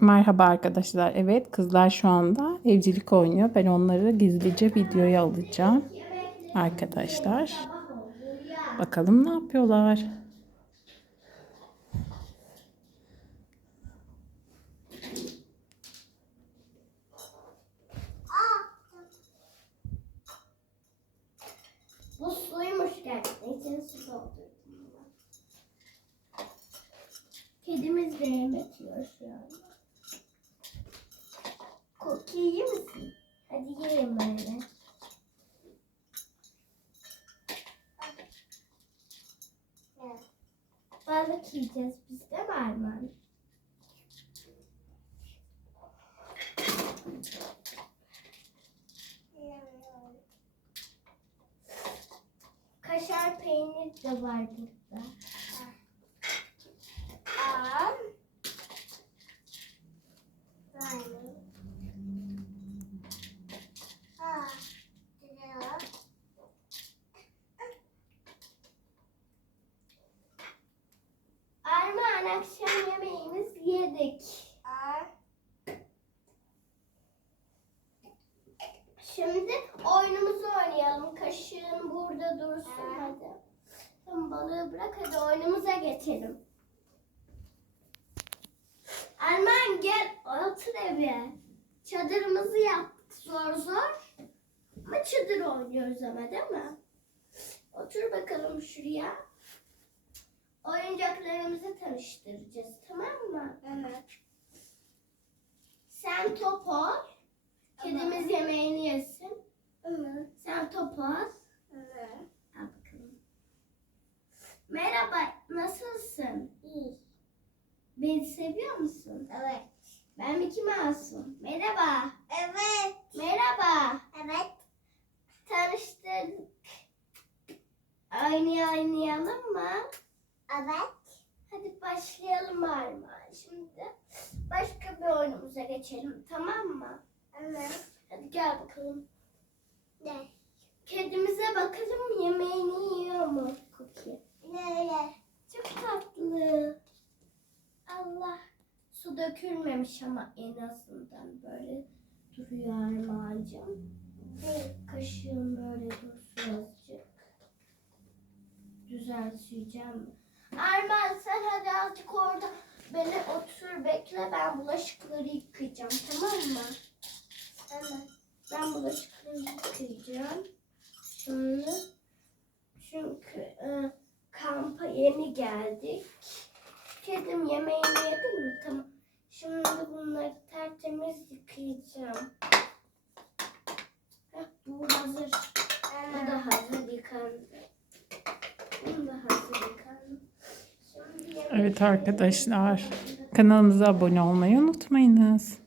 Merhaba arkadaşlar. Evet kızlar şu anda evcilik oynuyor. Ben onları gizlice videoya alacağım. Arkadaşlar. Bakalım ne yapıyorlar. Bu suymuş gerçekten. İçine su. Kedimiz de yemek yiyor şu an. Cookie iyi misin? Hadi yiyelim böyle. Balık yiyeceğiz biz de mi Arman? Kaşar peynir de var burada. Aa. Akşam yemeğimiz yedik. Şimdi oyunumuzu oynayalım. Kaşığın burada dursun hadi. Tamam balığı bırak hadi oyunumuza geçelim. Armağan gel otur eve. Çadırımızı yaptık zor zor. Ama çadır oynuyoruz ama değil mi? Otur bakalım şuraya. Oyuncaklarımızı tanıştıracağız tamam mı? Evet. Sen top ol. Kedimiz yemeğini yesin. Sen top ol. Evet. Al bakalım. Merhaba, nasılsın? İyi. Beni seviyor musun? Evet. Ben Mickey Mouse'um. Merhaba. Evet. Merhaba. Evet. Tanıştırdık. Aynı oynayalım mı? Evet. Hadi başlayalım Armağan. Şimdi başka bir oyunumuza geçelim tamam mı? Evet. Hadi gel bakalım. Ne? Kedimize bakalım yemeğini yiyor mu Cookie? Nereye? Çok tatlı. Allah. Su dökülmemiş ama en azından böyle duruyor Armağan'cığım. Kaşığım böyle dursun azıcık. Düzelteceğim. Armağan sen hadi azıcık orada beni otur bekle ben bulaşıkları yıkayacağım tamam mı? Evet. Ben bulaşıkları yıkayacağım. Şimdi çünkü e, kampa yeni geldik. Kedim yemeğini yedin mi? Tamam. Şimdi bunları tertemiz yıkayacağım. Heh, bu hazır. Bu da hazır yıkandı. Bu da hazır yıkandı. Evet arkadaşlar. Kanalımıza abone olmayı unutmayınız.